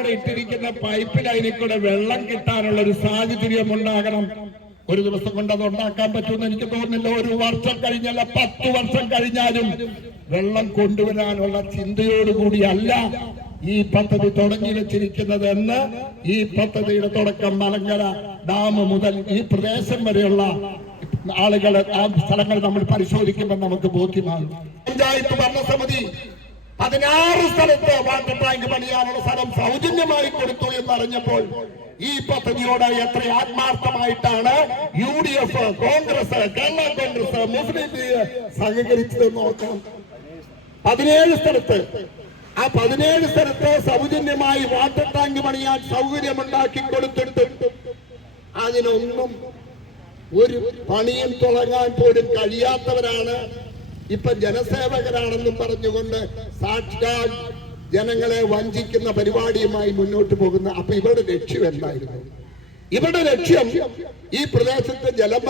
ഇവിടെ ഇട്ടിരിക്കുന്ന പൈപ്പ് ലൈനിൽ കൂടെ വെള്ളം കിട്ടാനുള്ള ഒരു സാഹചര്യം ഉണ്ടാകണം ഒരു ദിവസം കൊണ്ട് അത് ഉണ്ടാക്കാൻ പറ്റുമെന്ന് എനിക്ക് തോന്നുന്നില്ല. ഒരു വർഷം കഴിഞ്ഞല്ല പത്ത് വർഷം കഴിഞ്ഞാലും വെള്ളം കൊണ്ടുവരാനുള്ള ചിന്തയോടുകൂടിയല്ല ഈ പദ്ധതി തുടങ്ങി വെച്ചിരിക്കുന്നത് എന്ന് ഈ പദ്ധതിയുടെ തുടക്കം മലങ്കര ഡാം മുതൽ ഈ പ്രദേശം വരെയുള്ള ആളുകൾ ആ സ്ഥലങ്ങൾ നമ്മൾ പരിശോധിക്കുമ്പോൾ നമുക്ക് ബോധ്യമാകും. പഞ്ചായത്ത് ഭരണസമിതി പതിനാറ് സ്ഥലത്ത് വാട്ടർ ടാങ്ക് പണിയാനുള്ള സ്ഥലം സൗജന്യമായി കൊടുത്തു എന്നറിഞ്ഞപ്പോൾ ഈ പദ്ധതിയോട് എത്ര ആത്മാർത്ഥമായിട്ടാണ് U D F Congress Kerala Congress Muslim League സഹകരിച്ചത് ഓർക്കണം. പതിനേഴ് സ്ഥലത്ത് ആ പതിനേഴ് സ്ഥലത്ത് സൗജന്യമായി വാട്ടർ ടാങ്ക് പണിയാൻ സൗകര്യമുണ്ടാക്കി കൊടുത്തിട്ടുണ്ട് അതിനൊന്നും ഒരു പണിയും തുടങ്ങാൻ പോലും കഴിയാത്തവരാണ് ഇപ്പൊ ജനസേവകരാണെന്നും പറഞ്ഞുകൊണ്ട് സാക്ഷാൽ ജനങ്ങളെ വഞ്ചിക്കുന്ന പരിപാടിയുമായി മുന്നോട്ട് പോകുന്ന അപ്പൊ ഇവരുടെ ലക്ഷ്യം എന്തായിരുന്നു? ഇവരുടെ ലക്ഷ്യം ഈ പ്രദേശത്ത് ജലം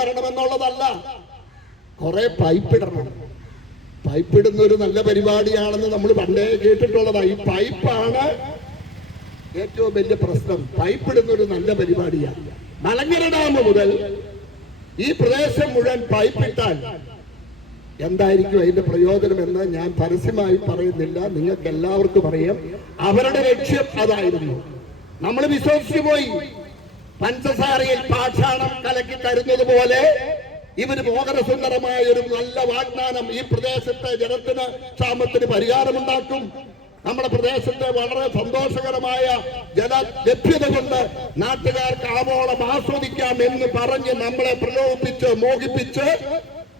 കുറെ പൈപ്പ് ഇടണം. പൈപ്പ് ഇടുന്ന ഒരു നല്ല പരിപാടിയാണെന്ന് നമ്മൾ പണ്ടേ കേട്ടിട്ടുള്ളതായി ഈ പൈപ്പാണ് ഏറ്റവും വലിയ പ്രശ്നം. പൈപ്പ് ഇടുന്ന ഒരു നല്ല പരിപാടിയാണ് മലങ്കര ഡാം മുതൽ ഈ പ്രദേശം മുഴുവൻ പൈപ്പ് ഇട്ടാൽ എന്തായിരിക്കും അതിന്റെ പ്രയോജനമെന്ന് ഞാൻ പരസ്യമായി പറയുന്നില്ല. നിങ്ങൾക്ക് എല്ലാവർക്കും അറിയാം. അവരുടെ ലക്ഷ്യം അതായിരുന്നു. നമ്മൾ വിശ്വസിച്ചു പോയി. പഞ്ചസാരയിൽ പാഷാണം കലക്കി തരുന്നത് പോലെ ഇവർ മോഹനസുന്ദരമായ ഒരു നല്ല വാഗ്ദാനം ഈ പ്രദേശത്തെ ജനത്തിന് ക്ഷാമത്തിന് പരിഹാരമുണ്ടാക്കും. നമ്മുടെ പ്രദേശത്തെ വളരെ സന്തോഷകരമായ ജല ലഭ്യത കൊണ്ട് നാട്ടുകാർക്ക് ആവോളം ആസ്വദിക്കാം എന്ന് പറഞ്ഞ് നമ്മളെ പ്രലോഭിപ്പിച്ച് മോഹിപ്പിച്ച്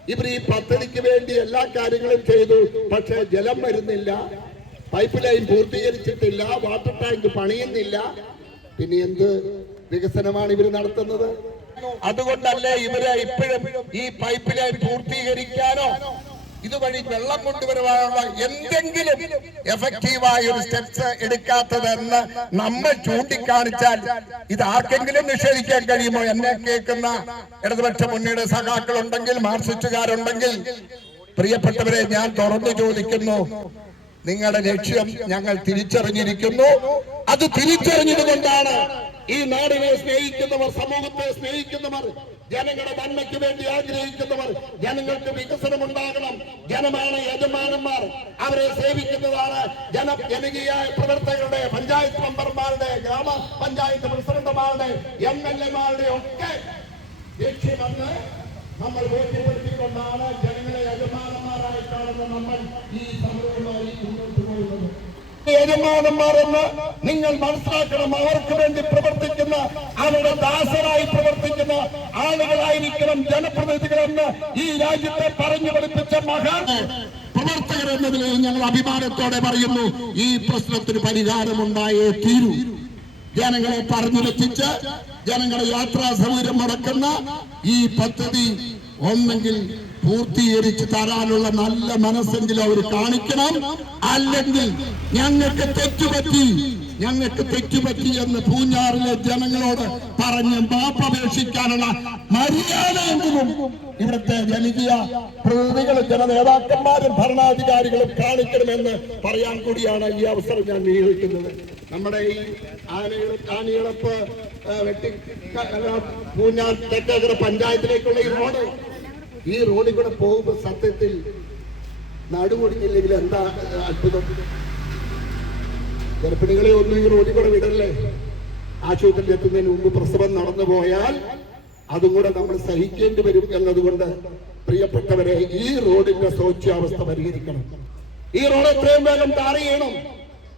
ഇവർ ഈ പദ്ധതിക്ക് വേണ്ടി എല്ലാ കാര്യങ്ങളും ചെയ്തു. പക്ഷെ ജലം വരുന്നില്ല. പൈപ്പ് ലൈൻ പൂർത്തീകരിച്ചിട്ടില്ല. വാട്ടർ ടാങ്ക് പണിയുന്നില്ല. പിന്നെ എന്ത് വികസനമാണ് ഇവർ നടത്തുന്നത്? അതുകൊണ്ടല്ലേ ഇവരെ ഇപ്പോഴും ഈ പൈപ്പ് ലൈൻ പൂർത്തീകരിക്കാനോ ഇതുവഴി വെള്ളം കൊണ്ടുവരുവാനുള്ള എന്തെങ്കിലും എഫക്റ്റീവായ ഒരു സ്റ്റെപ്സ് എടുക്കാത്തതെന്ന് നമ്മൾ ചൂണ്ടിക്കാണിച്ചാൽ ഇത് ആർക്കെങ്കിലും നിഷേധിക്കാൻ കഴിയുമോ? എന്നെ കേൾക്കുന്ന ഇടതുപക്ഷ മുന്നണിയുടെ സഖാക്കളുണ്ടെങ്കിൽ മാർസിസ്റ്റുകാരുണ്ടെങ്കിൽ പ്രിയപ്പെട്ടവരെ ഞാൻ തുറന്നു ചോദിക്കുന്നു. നിങ്ങളുടെ ലക്ഷ്യം ഞങ്ങൾ തിരിച്ചറിഞ്ഞിരിക്കുന്നു. അത് തിരിച്ചറിഞ്ഞത് കൊണ്ടാണ് ഈ നാടിനെ സ്നേഹിക്കുന്നവർ സമൂഹത്തെ സ്നേഹിക്കുന്നവർ ജനങ്ങളുടെ നന്മയ്ക്ക് വേണ്ടി ആഗ്രഹിക്കുന്നവർ ജനങ്ങൾക്ക് വികസനം ഉണ്ടാകണം ജനമാണ് യജമാനന്മാർ. അവരെ സേവിക്കുന്നതാണ് ജന ജനകീയ പ്രവർത്തകരുടെ പഞ്ചായത്ത് മെമ്പർമാരുടെ ഗ്രാമ പഞ്ചായത്ത് പ്രസിഡന്റുമാരുടെ എം എൽ എമാരുടെ ഒക്കെ ലക്ഷ്യമെന്ന് നമ്മൾ ബോധ്യപ്പെടുത്തിക്കൊണ്ടാണ് ജനങ്ങളെ യജമാനന്മാരായിട്ടാണെന്ന് നമ്മൾ ഈ സമൂഹമായി മുന്നോട്ട് യജമാനന്മാരെന്ന് നിങ്ങൾ മനസ്സിലാക്കണം. അവർക്ക് വേണ്ടി പ്രവർത്തിക്കുന്ന അവരുടെ ദാസരായി പ്രവർത്തിക്കുന്ന ആളുകളായിരിക്കണം ജനപ്രതിനിധികളെന്ന് ഈ രാജ്യത്തെ പറഞ്ഞു പഠിപ്പിച്ച മഹാൻ പ്രവർത്തകർ എന്നതിൽ ഞങ്ങൾ അഭിമാനത്തോടെ പറയുന്നു ഈ പ്രശ്നത്തിന് പരിഹാരമുണ്ടായേ തീരൂ. ജനങ്ങളെ പറഞ്ഞു വെച്ചിച്ച് ജനങ്ങളെ യാത്രാ സൗകര്യം മുടക്കുന്ന ഈ പദ്ധതി ഒന്നെങ്കിൽ പൂർത്തീകരിച്ച് തരാനുള്ള നല്ല മനസ്സെങ്കിലും അവർ കാണിക്കണം. അല്ലെങ്കിൽ ഞങ്ങൾക്ക് തെറ്റുപറ്റി ഞങ്ങൾക്ക് തെറ്റുപറ്റി എന്ന് പൂഞ്ഞാറിലെ ജനങ്ങളോട് പറഞ്ഞ് മാപ്പപേക്ഷിക്കാനുള്ള മര്യാദയെങ്കിലും ഇവിടുത്തെ ജനകീയ പ്രതിനിധികളും ജനനേതാക്കന്മാരും ഭരണാധികാരികളും കാണിക്കണമെന്ന് പറയാൻ കൂടിയാണ് ഈ അവസരം ഞാൻ വിനിയോഗിക്കുന്നത് നമ്മുടെ ഈ ആനകൾ കാണികളപ്പ് വെട്ടി പൂഞ്ഞാർ തെക്കകര പഞ്ചായത്തിലേക്കുള്ള ഈ റോഡ് ഈ റോഡിൽ കൂടെ പോകുമ്പോൾ സത്യത്തിൽ നടുമുടിഞ്ഞില്ലെങ്കിൽ എന്താ അത്ഭുതം? ഗർഭിണികളെ ഒന്നും ഈ റോഡിൽ കൂടെ വിടല്ലേ? ആശുപത്രിയിൽ എത്തുന്നതിന് മുമ്പ് പ്രസവം നടന്നു പോയാൽ അതും കൂടെ നമ്മൾ സഹിക്കേണ്ടി വരും എന്നതുകൊണ്ട് പ്രിയപ്പെട്ടവരെ ഈ റോഡിന്റെ ശോച്യാവസ്ഥ പരിഹരിക്കണം. ഈ റോഡ് എത്രയും വേഗം ടാർ ചെയ്യണം.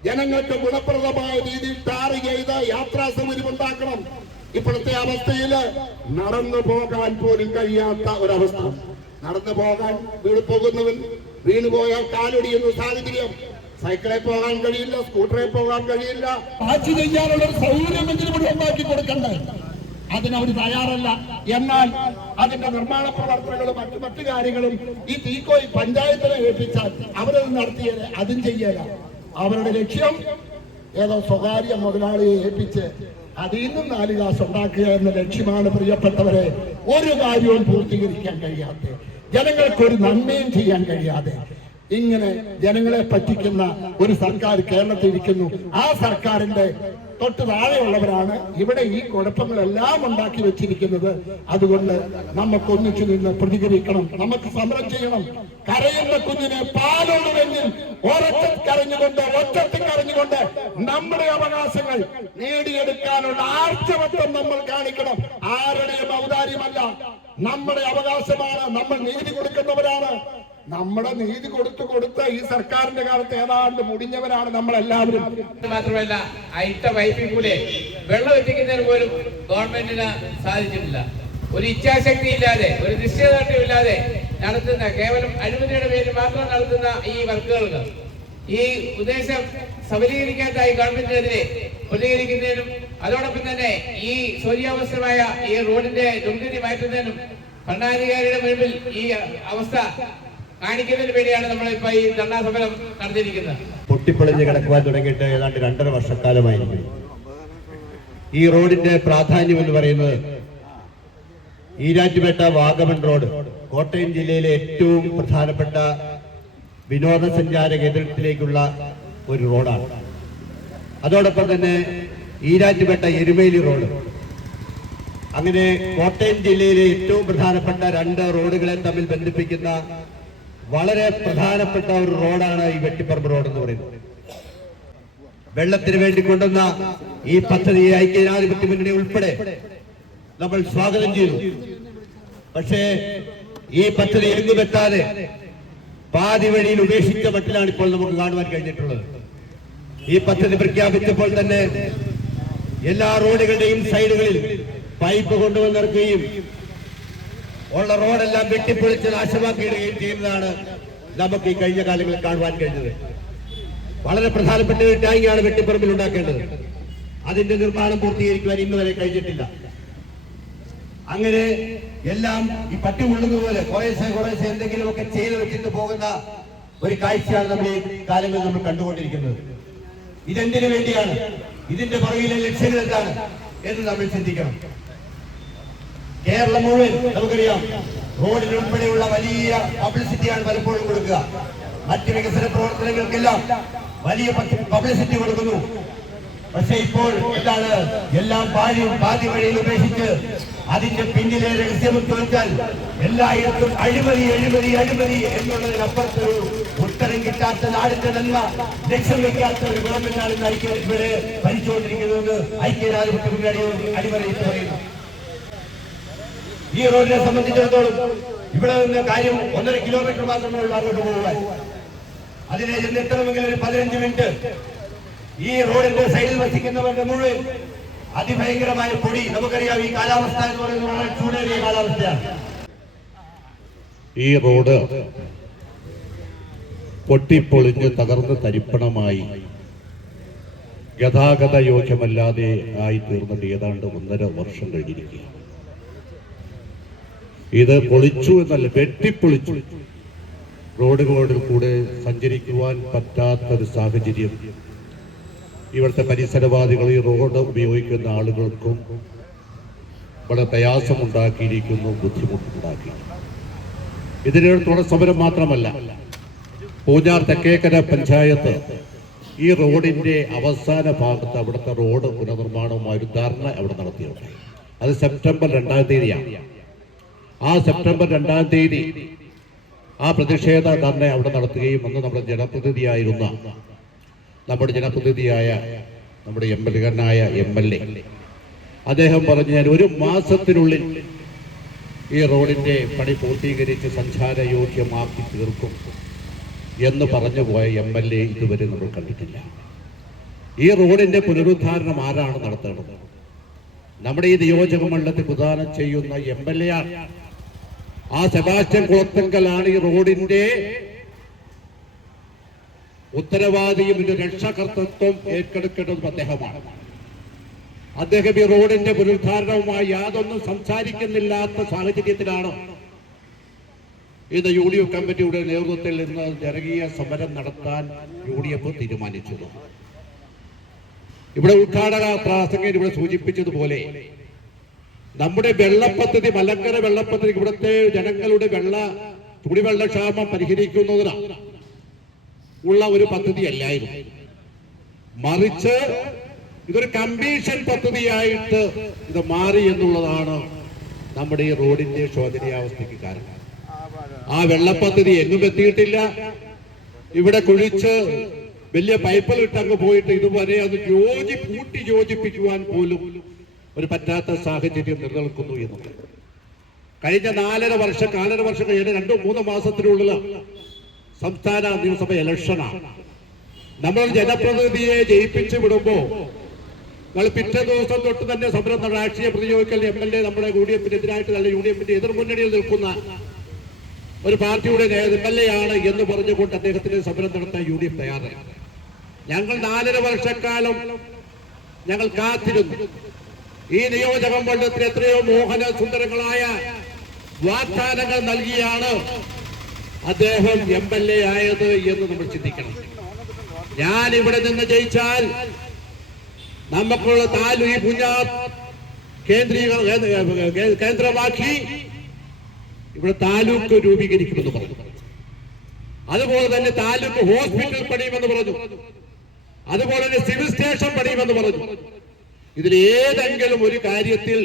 ജനങ്ങൾക്ക് ഗുണപ്രദമായ രീതിയിൽ ടാർ ചെയ്ത് യാത്രാ സൗകര്യം ഉണ്ടാക്കണം. ഇപ്പോഴത്തെ അവസ്ഥയിൽ നടന്നു പോകാൻ പോലും കഴിയാത്ത ഒരവസ്ഥ. നടന്നു പോകാൻ വീട് പോകുന്നവൻ വീണ് പോയാൽ കാലൊടിയുന്ന സാഹചര്യം. സൈക്കിളിൽ പോകാൻ കഴിയില്ല സ്കൂട്ടറിൽ പോകാൻ കഴിയില്ല. വാച്ച് ചെയ്യാനുള്ള ഒരു സൗകര്യമെങ്കിലും ഇവിടെ ഉണ്ടാക്കി കൊടുക്കണ്ടേ? അതിനവർ തയ്യാറല്ല. എന്നാൽ അതിന്റെ നിർമ്മാണ പ്രവർത്തനങ്ങളും മറ്റു മറ്റു കാര്യങ്ങളും ഈ തീക്കോയി പഞ്ചായത്തിനെ ഏൽപ്പിച്ചാൽ അവരത് നടത്തിയത് അതും ചെയ്യല. അവരുടെ ലക്ഷ്യം ഏതോ സ്വകാര്യ മുതലാളിയെ ഏൽപ്പിച്ച് അതിൽ നിന്നും കാശ് ഉണ്ടാക്കുക എന്ന ലക്ഷ്യമാണ് പ്രിയപ്പെട്ടവരെ ഒരു കാര്യവും പൂർത്തീകരിക്കാൻ കഴിയാത്ത ജനങ്ങൾക്ക് ഒരു നന്മയും ചെയ്യാൻ കഴിയാതെ. ഇങ്ങനെ ജനങ്ങളെ പറ്റിക്കുന്ന ഒരു സർക്കാർ കേരളത്തിൽ ഇരിക്കുന്നു ആ സർക്കാരിന്റെ തൊട്ട് താഴെയുള്ളവരാണ്. ഇവിടെ ഈ കുഴപ്പങ്ങളെല്ലാം ഉണ്ടാക്കി വെച്ചിരിക്കുന്നത്. അതുകൊണ്ട് നമുക്ക് ഒന്നിച്ചു നിന്ന് പ്രതികരിക്കണം. നമുക്ക് സമരം ചെയ്യണം. കരയുന്ന കുഞ്ഞിനെ പാലുള്ളതെങ്കിൽ ഒരൊറ്റ കരഞ്ഞുകൊണ്ട് ഒറ്റത്തിൽ കരഞ്ഞുകൊണ്ട് നമ്മുടെ അവകാശങ്ങൾ നേടിയെടുക്കാനുള്ള ആർജവത്വം നമ്മൾ കാണിക്കണം. ആരുടെയും ഔദാര്യമല്ല. നമ്മുടെ അവകാശമാണ് നമ്മൾ നീതി കൊടുക്കുന്നവരാണ് നമ്മുടെ നീതി കൊടുത്തു കൊടുത്ത് ഈ സർക്കാരിന്റെ കാലത്ത് ഏതാണ്ട് മുടിഞ്ഞവരാണ് നമ്മളെല്ലാവരും. മാത്രമല്ല അയിട്ട വൈപ്പിൽ കൂടെ വെള്ളം എത്തിക്കുന്നതിന് പോലും ഗവൺമെന്റിന് സാധിച്ചിട്ടില്ല. ഒരു ഇച്ഛാശക്തി ഇല്ലാതെ ഒരു നിശ്ചയദാർഢ്യം ഇല്ലാതെ നടത്തുന്ന കേവലം അഴിമതിയുടെ പേരിൽ മാത്രം നടത്തുന്ന ഈ വർക്കുകൾക്ക് ഈ ഉദ്ദേശം സബലീകരിക്കാത്തായി ഗവൺമെന്റിനെതിരെ പ്രതികരിക്കുന്നതിനും അതോടൊപ്പം തന്നെ ഈ ശോര്യാവസ്ഥമായ ഈ റോഡിന്റെ ദുർഗതി മാറ്റുന്നതിനും ഭരണാധികാരിയുടെ മുൻപിൽ ഈ അവസ്ഥ ഈ നടത്തിയിരിക്കുന്നത്. പൊട്ടിപ്പൊളിഞ്ഞ് കിടക്കുവാൻ തുടങ്ങിയിട്ട് ഏതാണ്ട് രണ്ടര വർഷക്കാലമായിരിക്കും. ഈ റോഡിന്റെ പ്രാധാന്യം എന്ന് പറയുന്നത് ഈരാറ്റുപേട്ട വാഗമൺ റോഡ് കോട്ടയം ജില്ലയിലെ ഏറ്റവും പ്രധാനപ്പെട്ട വിനോദസഞ്ചാര കേന്ദ്രത്തിലേക്കുള്ള ഒരു റോഡാണ്. അതോടൊപ്പം തന്നെ ഈരാറ്റുപേട്ട എരുമേലി റോഡ്. അങ്ങനെ കോട്ടയം ജില്ലയിലെ ഏറ്റവും പ്രധാനപ്പെട്ട രണ്ട് റോഡുകളെ തമ്മിൽ ബന്ധിപ്പിക്കുന്ന വളരെ പ്രധാനപ്പെട്ട ഒരു റോഡാണ് ഈ വെട്ടിപ്പറമ്പ് റോഡ് എന്ന് പറയുന്നത്. വെള്ളത്തിന് വേണ്ടി കൊണ്ടുവന്ന ഈ പദ്ധതി ഐക്യജനാധിപത്യ മുന്നണി ഉൾപ്പെടെ നമ്മൾ സ്വാഗതം ചെയ്തു. പക്ഷേ ഈ പദ്ധതി എങ്ങുമെത്താതെ പാതി വഴിയിൽ ഉപേക്ഷിച്ച മട്ടിലാണ് ഇപ്പോൾ നമുക്ക് കാണുവാൻ കഴിഞ്ഞിട്ടുള്ളത്. ഈ പദ്ധതി പ്രഖ്യാപിച്ചപ്പോൾ തന്നെ എല്ലാ റോഡുകളുടെയും സൈഡുകളിൽ പൈപ്പ് കൊണ്ടുവന്നിറക്കുകയും ഉള്ള റോഡെല്ലാം വെട്ടിപ്പൊളിച്ച് നാശമാക്കിയിടുകയും ചെയ്യുന്നതാണ് നമുക്ക് ഈ കഴിഞ്ഞ കാലങ്ങളിൽ കാണുവാൻ കഴിഞ്ഞത്. വളരെ പ്രധാനപ്പെട്ട ഒരു ടാങ്കിയാണ് വെട്ടിപ്പറമ്പിൽ ഉണ്ടാക്കേണ്ടത്. അതിന്റെ നിർമ്മാണം പൂർത്തീകരിക്കുവാൻ ഇന്ന് വരെ കഴിഞ്ഞിട്ടില്ല. അങ്ങനെ എല്ലാം ഈ പട്ടി ഉള്ളതുപോലെ കുറേശ്ശെ കുറേശ്ശെ എന്തെങ്കിലുമൊക്കെ ചെയ്ത് വെച്ചിട്ട് പോകുന്ന ഒരു കാഴ്ചയാണ് നമ്മൾ ഈ കാലങ്ങളിൽ നമ്മൾ കണ്ടുകൊണ്ടിരിക്കുന്നത്. ഇതെന്തിനു വേണ്ടിയാണ്? ഇതിന്റെ പുറകിലെ ലക്ഷ്യങ്ങൾ എന്താണ് എന്ന് നമ്മൾ ചിന്തിക്കണം. കേരളം മുഴുവൻ നമുക്കറിയാം. റോഡിനുൾപ്പെടെയുള്ള വലിയ പബ്ലിസിറ്റിയാണ് പലപ്പോഴും കൊടുക്കുക. മറ്റ് വികസന പ്രവർത്തനങ്ങൾക്കെല്ലാം വലിയ പബ്ലിസിറ്റി കൊടുക്കുന്നു. പക്ഷെ ഇപ്പോൾ എന്താണ്? എല്ലാം പാതി പാതി വഴിയിൽ ഉപേക്ഷിച്ച് അതിന്റെ പിന്നിലെ രഹസ്യം ചോദിച്ചാൽ എല്ലായിടത്തും അഴിമതി അഴിമതി അഴിമതി എന്നുള്ളതിനപ്പുറത്തൊരു ഉത്തരം കിട്ടാത്ത നാടിന്റെ നന്മ ലക്ഷ്യം വെക്കാത്ത ഒരു ഗവൺമെന്റാണ് ഇന്ന് ഐക്യ ഇവിടെ ഭരിച്ചുകൊണ്ടിരിക്കുന്നത് മുന്നണി അടിമറിയിട്ട് പറയുന്നു. ഈ റോഡിനെ സംബന്ധിച്ചിടത്തോളം ഇവിടെ നിന്ന് കാര്യം ഒന്നര കിലോമീറ്റർ മാത്രമേ ഉള്ളൂ അങ്ങോട്ട് പോകുവാൻ അതിനെ ചെന്നെത്തണമെങ്കിൽ ഒരു പതിനഞ്ച് മിനിറ്റ് ഈ റോഡിന്റെ സൈഡിൽ വസിക്കുന്നവരുടെ മുഴുവൻ അതിഭയങ്കരമായ പൊടി. നമുക്കറിയാം ഈ കാലാവസ്ഥ എന്ന് പറയുന്നത് ചൂടേറിയ കാലാവസ്ഥയാണ്. ഈ റോഡ് പൊട്ടിപ്പൊളിഞ്ഞ് തകർന്ന് തരിപ്പണമായി. ഗതാഗത യോഗ്യമല്ലാതെ ആയി തീർന്നിട്ട് ഏതാണ്ട് ഒന്നര വർഷം കഴിഞ്ഞിരിക്കുക ഇത് പൊളിച്ചു എന്നല്ല വെട്ടിപ്പൊളിച്ചു. റോഡുകളോട് കൂടെ സഞ്ചരിക്കുവാൻ പറ്റാത്ത ഒരു സാഹചര്യം. ഇവിടുത്തെ പരിസരവാദികൾ ഈ റോഡ് ഉപയോഗിക്കുന്ന ആളുകൾക്കും വളരെ പ്രയാസമുണ്ടാക്കിയിരിക്കുന്നു ബുദ്ധിമുട്ടുണ്ടാക്കി തുടർ സമരം മാത്രമല്ല പൂഞ്ഞാർ തെക്കേക്കര പഞ്ചായത്ത് ഈ റോഡിന്റെ അവസാന ഭാഗത്ത് അവിടുത്തെ റോഡ് പുനർനിർമ്മാണവുമായി ഒരു ധർണ അവിടെ നടത്തിയുണ്ടായി അത് സെപ്റ്റംബർ രണ്ടാം തീയതിയാണ്. ആ സെപ്റ്റംബർ രണ്ടാം തീയതി ആ പ്രതിഷേധ ധർണ അവിടെ നടത്തുകയും അന്ന് നമ്മുടെ ജനപ്രതിനിധിയായിരുന്ന നമ്മുടെ ജനപ്രതിനിധിയായ നമ്മുടെ എം എൽ എനായ എം എൽ എ. അദ്ദേഹം പറഞ്ഞു ഞാൻ ഒരു മാസത്തിനുള്ളിൽ ഈ റോഡിന്റെ പണി പൂർത്തീകരിച്ച് സഞ്ചാരയോഗ്യമാക്കി തീർക്കും എന്ന് പറഞ്ഞു പോയ എം എൽ എ ഇതുവരെ നമ്മൾ കണ്ടിട്ടില്ല. ഈ റോഡിന്റെ പുനരുദ്ധാരണം ആരാണ് നടത്തേണ്ടത്? നമ്മുടെ ഈ നിയോജക മണ്ഡലത്തിൽ പ്രദാനം ചെയ്യുന്ന എം എൽ എ ആണ് ആ സെബാസ്റ്റ്യൻ കുളത്തങ്കലാണ് ഈ റോഡിന്റെ ഉത്തരവാദിയും ഇതിന്റെ രക്ഷാകർത്തൃത്വം ഏറ്റെടുക്കേണ്ടതും അദ്ദേഹമാണ്. അദ്ദേഹം ഈ റോഡിന്റെ പുനരുദ്ധാരണവുമായി യാതൊന്നും സംസാരിക്കുന്നില്ലാത്ത സാഹചര്യത്തിലാണ് ഇന്ന് യു ഡി എഫ് കമ്മിറ്റിയുടെ നേതൃത്വത്തിൽ ഇന്ന് ജനകീയ സമരം നടത്താൻ യു ഡി എഫ് തീരുമാനിച്ചത്. ഇവിടെ ഉദ്ഘാടക പ്രാസംഗം ഇവിടെ സൂചിപ്പിച്ചതുപോലെ നമ്മുടെ വെള്ളപ്പദ്ധതി മലങ്കര വെള്ളപ്പദ്ധതി ഇവിടുത്തെ ജനങ്ങളുടെ വെള്ള കുടിവെള്ളക്ഷാമം പരിഹരിക്കുന്നതിന് ഉള്ള ഒരു പദ്ധതി അല്ലായിരുന്നു മറിച്ച് ഇതൊരു കമ്മീഷൻ പദ്ധതിയായിട്ട് ഇത് മാറി എന്നുള്ളതാണ് നമ്മുടെ ഈ റോഡിന്റെ ശോചനീയാവസ്ഥയ്ക്ക് കാരണം. ആ വെള്ളപ്പദ്ധതി എങ്ങും എത്തിയിട്ടില്ല. ഇവിടെ കുഴിച്ച് വലിയ പൈപ്പിൽ ഇട്ടങ്ങ് പോയിട്ട് ഇതുവരെ അത് യോജി കൂട്ടി യോജിപ്പിക്കുവാൻ പോലും ഒരു പറ്റാത്ത സാഹചര്യം നിലനിൽക്കുന്നു എന്നുള്ളത് കഴിഞ്ഞ നാലര വർഷം നാലര വർഷം കഴിഞ്ഞ രണ്ടോ മൂന്നോ മാസത്തിനുള്ളിൽ സംസ്ഥാന നിയമസഭ ഇലക്ഷനാണ് നമ്മൾ ജനപ്രതിനിധിയെ ജയിപ്പിച്ചു വിടുമ്പോ നമ്മൾ പിറ്റേ ദിവസം തൊട്ട് തന്നെ സമരം രാഷ്ട്രീയ പ്രതിയോഗിക്കൽ എം എൽ എ നമ്മുടെ യു ഡി എഫിനെതിരായിട്ട് അല്ല യു ഡി എഫിന്റെ എതിർമുന്നണിയിൽ നിൽക്കുന്ന ഒരു പാർട്ടിയുടെ എം എൽ എ ആണ് എന്ന് പറഞ്ഞുകൊണ്ട് അദ്ദേഹത്തിന് സമരം നടത്താൻ യു ഡി എഫ് തയ്യാറായി. ഞങ്ങൾ നാലര വർഷക്കാലം ഞങ്ങൾ കാത്തിരുന്നു. ഈ നിയോജക മണ്ഡലത്തിൽ എത്രയോ മോഹന സുന്ദരങ്ങളായ വാഗ്ദാനങ്ങൾ നൽകിയാണ് അദ്ദേഹം എം എൽ എ ആയത് എന്ന് നമ്മൾ ചിന്തിക്കണം. ഞാൻ ഇവിടെ നിന്ന് ജയിച്ചാൽ നമുക്കുള്ള താലു ഈ പുഞ്ഞാബ് കേന്ദ്രീക കേന്ദ്രമാക്കി ഇവിടെ താലൂക്ക് രൂപീകരിക്കുമെന്ന് പറഞ്ഞു. അതുപോലെ തന്നെ താലൂക്ക് ഹോസ്പിറ്റൽ പണിയുമെന്ന് പറഞ്ഞു. അതുപോലെ തന്നെ സിവിൽ സ്റ്റേഷൻ പണിയുമെന്ന് പറഞ്ഞു. ഇതിൽ ഏതെങ്കിലും ഒരു കാര്യത്തിൽ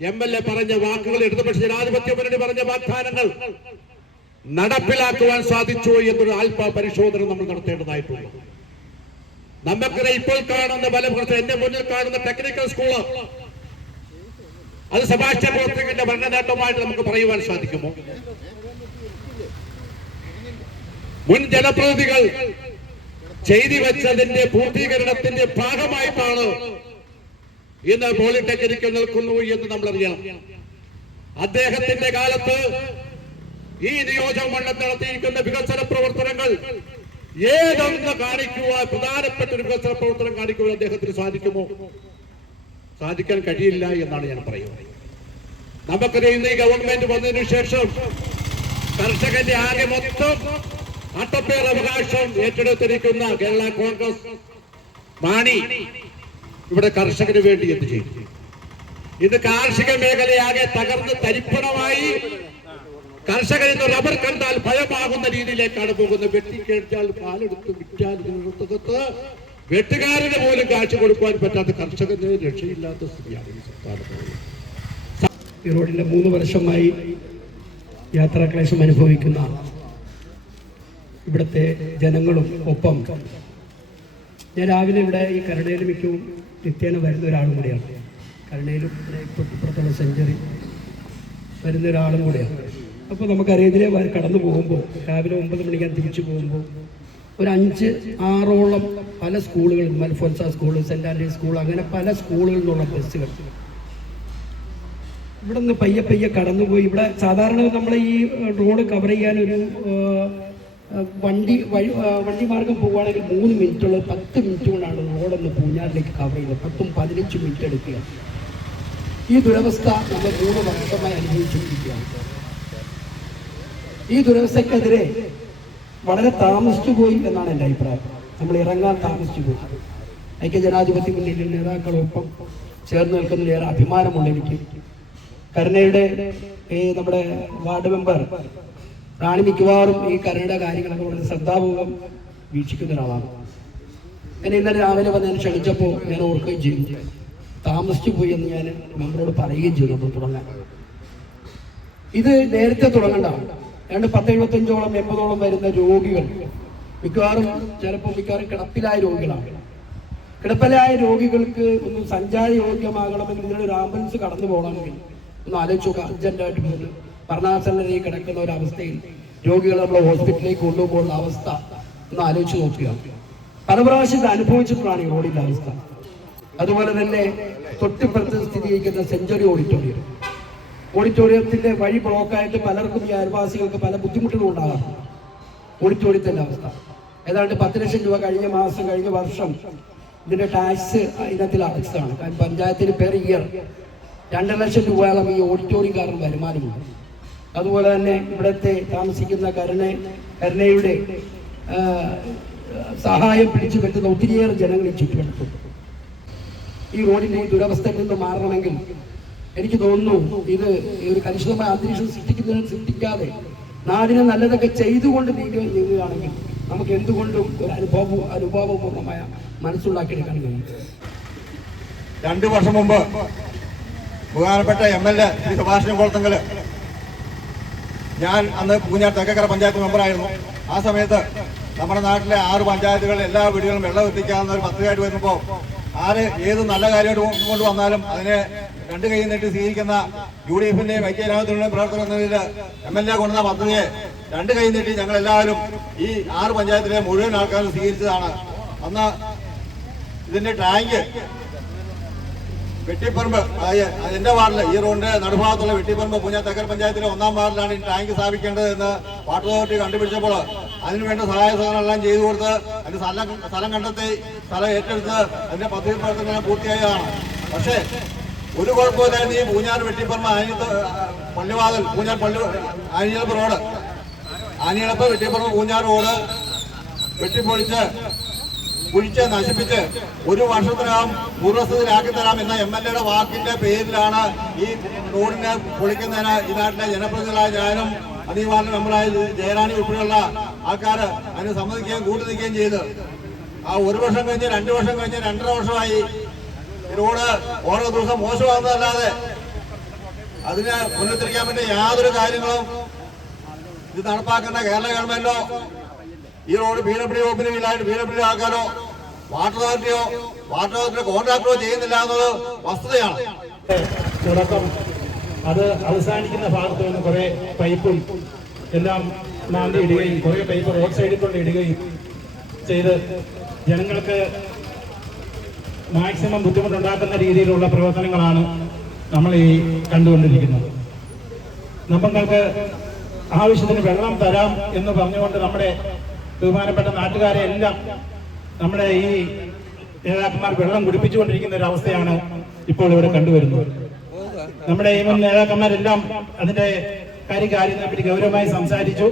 എം എൽ എ പറഞ്ഞ വാക്കുകൾ ഇടതുപക്ഷ ജനാധിപത്യ മുന്നണി പറഞ്ഞ വാഗ്ദാനങ്ങൾ നടപ്പിലാക്കുവാൻ സാധിച്ചു എന്നൊരു ആത്മ പരിശോധന നമ്മൾ നടത്തേണ്ടതായിട്ടുണ്ട്. നമുക്ക് ഇപ്പോൾ കാണുന്ന പല എന്റെ മുന്നിൽ കാണുന്ന ടെക്നിക്കൽ സ്കൂൾ അത് സഭാഷ്ട്ര പ്രവർത്തകന്റെ ഭരണ നേട്ടമായിട്ട് നമുക്ക് പറയുവാൻ സാധിക്കുമോ? മുൻ ജനപ്രതിനിധികൾ ചെയ്തി വെച്ചതിന്റെ പൂർത്തീകരണത്തിന്റെ ഭാഗമായിട്ടാണ് ഇന്ന് പോളിടെക്നിക്കിൽ നിൽക്കുന്നു എന്ന് നമ്മൾ അറിയണം അദ്ദേഹത്തിന്റെ കാലത്ത് ഈ നിയോജക മണ്ഡലം നടത്തിയിരിക്കുന്ന വികസന പ്രവർത്തനങ്ങൾ ഏതൊന്ന് കാണിക്കുവാൻ പ്രധാനപ്പെട്ട ഒരു വികസന പ്രവർത്തനം കാണിക്കുവാൻ അദ്ദേഹത്തിന് സാധിക്കുമോ? സാധിക്കാൻ കഴിയില്ല എന്നാണ് ഞാൻ പറയുന്നത്. നമുക്കറിയാം ഇന്ന് ഈ ഗവൺമെന്റ് വന്നതിനു ശേഷം കർഷകന്റെ ആകെ മൊത്തം അട്ടപ്പേർ അവകാശം ഏറ്റെടുത്തിരിക്കുന്ന കേരള കോൺഗ്രസ് മാണി ഇവിടെ കർഷകന് വേണ്ടി എന്ത് ചെയ്തു ഇന്ന് കാർഷിക മേഖലയാകെ തകർന്ന് തരിപ്പണമായി കർഷകൻ ഇന്ന് റബ്ബർ കണ്ടാൽ ഭയമാകുന്ന രീതിയിലേക്കാണ് പോകുന്നത്. വെട്ടിക്കഴിച്ചാൽ പാലെടുത്ത് വിറ്റാൽ ഇതിനകത്ത് വെട്ടുകാരന് പോലും കാഴ്ച കൊടുക്കുവാൻ പറ്റാത്ത കർഷകന് രക്ഷയില്ലാത്ത സ്ഥിതിയാണ് ഈ ഈ മൂന്ന് വർഷമായി യാത്രാക്ലേശം അനുഭവിക്കുന്ന ഇവിടുത്തെ ജനങ്ങളും ഒപ്പം ഞാൻ രാവിലെ ഇവിടെ ഈ കരുണയിൽ മിക്കവും നിത്യേന വരുന്ന ഒരാളും കൂടിയാണ്. ഇപ്പുറ- ഇപ്പുറത്തുള്ള സെഞ്ചുറി വരുന്ന ഒരാളും കൂടിയാണ്. അപ്പോൾ നമുക്കറിയാം കടന്നു പോകുമ്പോൾ രാവിലെ ഒമ്പത് മണിക്കാൻ തിരിച്ചു പോകുമ്പോൾ ഒരു അഞ്ച് ആറോളം പല സ്കൂളുകളിൽ മൽഫോൻസ സ്കൂൾ സെന്റ് ആൻഡ്രീസ് സ്കൂൾ അങ്ങനെ പല സ്കൂളുകളിൽ നിന്നുള്ള ബസ്സുകൾ. ഇവിടെ നിന്ന് പയ്യെ പയ്യെ കടന്നുപോയി. ഇവിടെ സാധാരണ നമ്മൾ ഈ റോഡ് കവർ ചെയ്യാൻ ഒരു വണ്ടി വഴി വണ്ടി മാർഗം പോവുകയാണെങ്കിൽ മൂന്ന് മിനിറ്റുള്ള പത്ത് മിനിറ്റ് കൊണ്ടാണ് റോഡൊന്ന് പൂഞ്ഞാറിലേക്ക് കവർ ചെയ്യുന്നത്. പത്തും പതിനഞ്ച് മിനിറ്റ് എടുക്കുക. ഈ ദുരവസ്ഥ നമ്മൾ മൂന്ന് വർഷമായി അനുഭവിച്ചുകൊണ്ടിരിക്കുകയാണ്. ഈ ദുരവസ്ഥക്കെതിരെ വളരെ താമസിച്ചു പോയി എന്നാണ് എന്റെ അഭിപ്രായം. നമ്മൾ ഇറങ്ങാൻ താമസിച്ചു പോയി. ഐക്യജനാധിപത്യ മുന്നിലെ നേതാക്കളൊപ്പം ചേർന്ന് നിൽക്കുന്നതിലേറെ അഭിമാനമുണ്ട് എനിക്ക്. കരുണയുടെ നമ്മുടെ വാർഡ് മെമ്പർ റാണി മിക്കവാറും ഈ കരയുടെ കാര്യങ്ങളൊക്കെ വളരെ ശ്രദ്ധാപൂർവം വീക്ഷിക്കുന്ന ഒരാളാണ്. എന്നെ ഇന്നലെ രാവിലെ വന്ന് ഞാൻ ക്ഷണിച്ചപ്പോൾ ഞാൻ ഓർക്കുകയും ചെയ്തു. താമസിച്ചു പോയി എന്ന് ഞാൻ മെമ്പറോട് പറയുകയും ചെയ്തു അപ്പോൾ തുടങ്ങാൻ. ഇത് നേരത്തെ തുടങ്ങേണ്ടതാണ്. ഏതാണ്ട് പത്ത് എഴുപത്തഞ്ചോളം എൺപതോളം വരുന്ന രോഗികൾ മിക്കവാറും ചിലപ്പോൾ മിക്കവാറും കിടപ്പിലായ രോഗികളാണ്. കിടപ്പിലായ രോഗികൾക്ക് ഒന്ന് സഞ്ചാര യോഗ്യമാകണമെങ്കിൽ ഇതിനൊരു ആംബുലൻസ് കടന്നു പോകണമെങ്കിൽ ഒന്ന് ആലോചിച്ച് നോക്കുക അർജന്റായിട്ട് പോലും മരണാസന്നതയിൽ കിടക്കുന്ന ഒരു അവസ്ഥയിൽ രോഗികളെ നമ്മൾ ഹോസ്പിറ്റലിലേക്ക് കൊണ്ടുപോകുന്ന അവസ്ഥ ഒന്ന് ആലോചിച്ച് നോക്കുക. പല പ്രാവശ്യം അനുഭവിച്ചിട്ടുള്ളതാണ് ഈ റോഡിന്റെ അവസ്ഥ. അതുപോലെ തന്നെ തൊട്ടിപ്പുറത്ത് സ്ഥിതി ചെയ്യുന്ന സെഞ്ചുറി ഓഡിറ്റോറിയം. ഓഡിറ്റോറിയത്തിന്റെ വഴി ബ്ലോക്കായിട്ട് പലർക്കും ഈ അയൽവാസികൾക്ക് പല ബുദ്ധിമുട്ടുകളും ഉണ്ടാകാം ഓഡിറ്റോറിയത്തിന്റെ അവസ്ഥ. ഏതാണ്ട് പത്ത് ലക്ഷം രൂപ കഴിഞ്ഞ മാസം കഴിഞ്ഞ വർഷം ഇതിന്റെ ടാക്സ് ഇനത്തിൽ അടച്ചതാണ്. കാരണം പഞ്ചായത്തിന് പെർ ഇയർ രണ്ടര ലക്ഷം രൂപയോളം ഈ ഓഡിറ്റോറിയം കാരണം വരുമാനമുണ്ട്. അതുപോലെ തന്നെ ഇവിടത്തെ താമസിക്കുന്ന കരുണ കരുണയുടെ സഹായം പിടിച്ചു പറ്റുന്ന ഒത്തിരിയേറെ ജനങ്ങൾ ഈ ചുറ്റുവട്ടത്തുണ്ട് ഈ റോഡിന്റെ ഈ ദുരവസ്ഥയിൽ നിന്ന് മാറണമെങ്കിൽ എനിക്ക് തോന്നുന്നു ഇത് ഒരു കലുഷിതമായ അന്തരീക്ഷം സൃഷ്ടിക്കുന്നതിന് സൃഷ്ടിക്കാതെ നാടിന് നല്ലതൊക്കെ ചെയ്തുകൊണ്ട് നീങ്ങുക നീങ്ങുകയാണെങ്കിൽ നമുക്ക് എന്തുകൊണ്ടും ഒരു അനുഭവ അനുഭവപൂർണമായ മനസ്സുണ്ടാക്കിയെടുക്കാൻ കഴിയും. രണ്ടു വർഷം മുമ്പ് ബഹുമാനപ്പെട്ട M L A Shri Kulathunkal ഞാൻ അന്ന് പൂഞ്ഞാർ തെക്കക്കര പഞ്ചായത്ത് മെമ്പറായിരുന്നു. ആ സമയത്ത് നമ്മുടെ നാട്ടിലെ ആറ് പഞ്ചായത്തുകളിൽ എല്ലാ വീടുകളും വെള്ളം എത്തിക്കാവുന്ന ഒരു പദ്ധതിയായിട്ട് വരുമ്പോൾ ആര് ഏത് നല്ല കാര്യമായിട്ട് കൊണ്ട് വന്നാലും അതിനെ രണ്ട് കൈ നീട്ടി സ്വീകരിക്കുന്ന യു ഡി എഫിന്റെയും ഐക്യരാജ്യത്തിന്റെയും പ്രവർത്തകർ എന്ന നിലയിൽ എം എൽ എ കൊണ്ടുവന്ന പദ്ധതിയെ രണ്ട് കൈ നീട്ടി ഞങ്ങൾ എല്ലാവരും ഈ ആറ് പഞ്ചായത്തിലെ മുഴുവൻ ആൾക്കാരും സ്വീകരിച്ചതാണ്. അന്ന് ഇതിന്റെ ടാങ്ക് വെട്ടിപ്പറമ്പ് എന്റെ വാർഡിൽ ഈ റോഡിന്റെ നടുഭാഗത്തുള്ള വെട്ടിപ്പറമ്പ് പുഞ്ഞ പഞ്ചായത്തിലെ ഒന്നാം വാർഡിലാണ് ഈ ടാങ്ക് സ്ഥാപിക്കേണ്ടത് എന്ന് വാട്ടർ അതോറിറ്റി കണ്ടുപിടിച്ചപ്പോൾ അതിനുവേണ്ട സഹായ സഹകരണം എല്ലാം ചെയ്തു കൊടുത്ത് അതിന് സ്ഥലം സ്ഥലം കണ്ടെത്തി സ്ഥലം ഏറ്റെടുത്ത് അതിന്റെ പദ്ധതി പ്രവർത്തനങ്ങൾ പൂർത്തിയായതാണ് പക്ഷേ ഒരു കുഴപ്പമില്ലായിരുന്നു ഈ പൂഞ്ഞാർ വെട്ടിപ്പറമ്പ് ആനിയത്ത് പള്ളിവാതൽ പൂഞ്ഞാർ പള്ളി ആനിയളപ്പ് റോഡ് ആനിയളപ്പ് വെട്ടിപ്പറമ്പ് പൂഞ്ഞാർ റോഡ് വെട്ടിപ്പൊളിച്ച് കുഴിച്ച് നശിപ്പിച്ച് ഒരു വർഷത്തിനകം പൂർവസ്ഥിതിയിലാക്കി തരാം എന്ന എം എൽ എയുടെ വാക്കിന്റെ പേരിലാണ് ഈ റോഡിനെ പൊളിക്കുന്നതിന് ഈ നാട്ടിലെ ജനപ്രതിനിധികളായ ഞാനും അതീവാർഡ് മെമ്പറായ ജയറാണി ഉൾപ്പെടെയുള്ള ആൾക്കാർ അതിന് സമ്മതിക്കുകയും കൂട്ടു നിൽക്കുകയും ചെയ്ത്. ആ ഒരു വർഷം കഴിഞ്ഞ് രണ്ട് വർഷം കഴിഞ്ഞ് രണ്ടര വർഷമായി റോഡ് ഓരോ ദിവസം മോശമാകുന്നതല്ലാതെ അതിനെ മുന്നെത്തിരിക്കാൻ വേണ്ടി യാതൊരു കാര്യങ്ങളും ഇത് നടപ്പാക്കേണ്ട കേരള ഗവൺമെന്റോ ഈ റോഡ് ബി ഡബ്ല്യു വകുപ്പിന് കീഴിലായിട്ട് ബി ഡബ്ല്യു ആക്കാനോ വാട്ടർ അതോറിറ്റിയോ വാട്ടർ അതോറിറ്റിയുടെ കോൺട്രാക്ടറോ ചെയ്യുന്നില്ല എന്നത് വസ്തുതയാണ്. തുടക്കം. അത് അവസാനിക്കുന്ന ഭാഗത്ത് നിന്ന് കുറെ പൈപ്പും എല്ലാം മാന്തി ഇടുകയും കുറെ പൈപ്പ് റോഡ് സൈഡിൽ കൊണ്ട് ഇടുകയും ചെയ്ത് ജനങ്ങൾക്ക് മാക്സിമം ബുദ്ധിമുട്ടുണ്ടാക്കുന്ന രീതിയിലുള്ള പ്രവർത്തനങ്ങളാണ് നമ്മൾ ഈ കണ്ടുകൊണ്ടിരിക്കുന്നത്. നമ്മൾക്ക് ആവശ്യത്തിന് വെള്ളം തരാം എന്ന് പറഞ്ഞുകൊണ്ട് നമ്മുടെ ബഹുമാനപ്പെട്ട നാട്ടുകാരെ എല്ലാം നമ്മുടെ ഈ നേതാക്കന്മാർ വെള്ളം കുടിപ്പിച്ചുകൊണ്ടിരിക്കുന്ന ഒരു അവസ്ഥയാണ് ഇപ്പോൾ ഇവിടെ കണ്ടുവരുന്നത്. നമ്മുടെ ഈ നേതാക്കന്മാരെല്ലാം അതിന്റെ കാര്യകാര്യത്തെ പറ്റി ഗൗരവമായി സംസാരിച്ചു.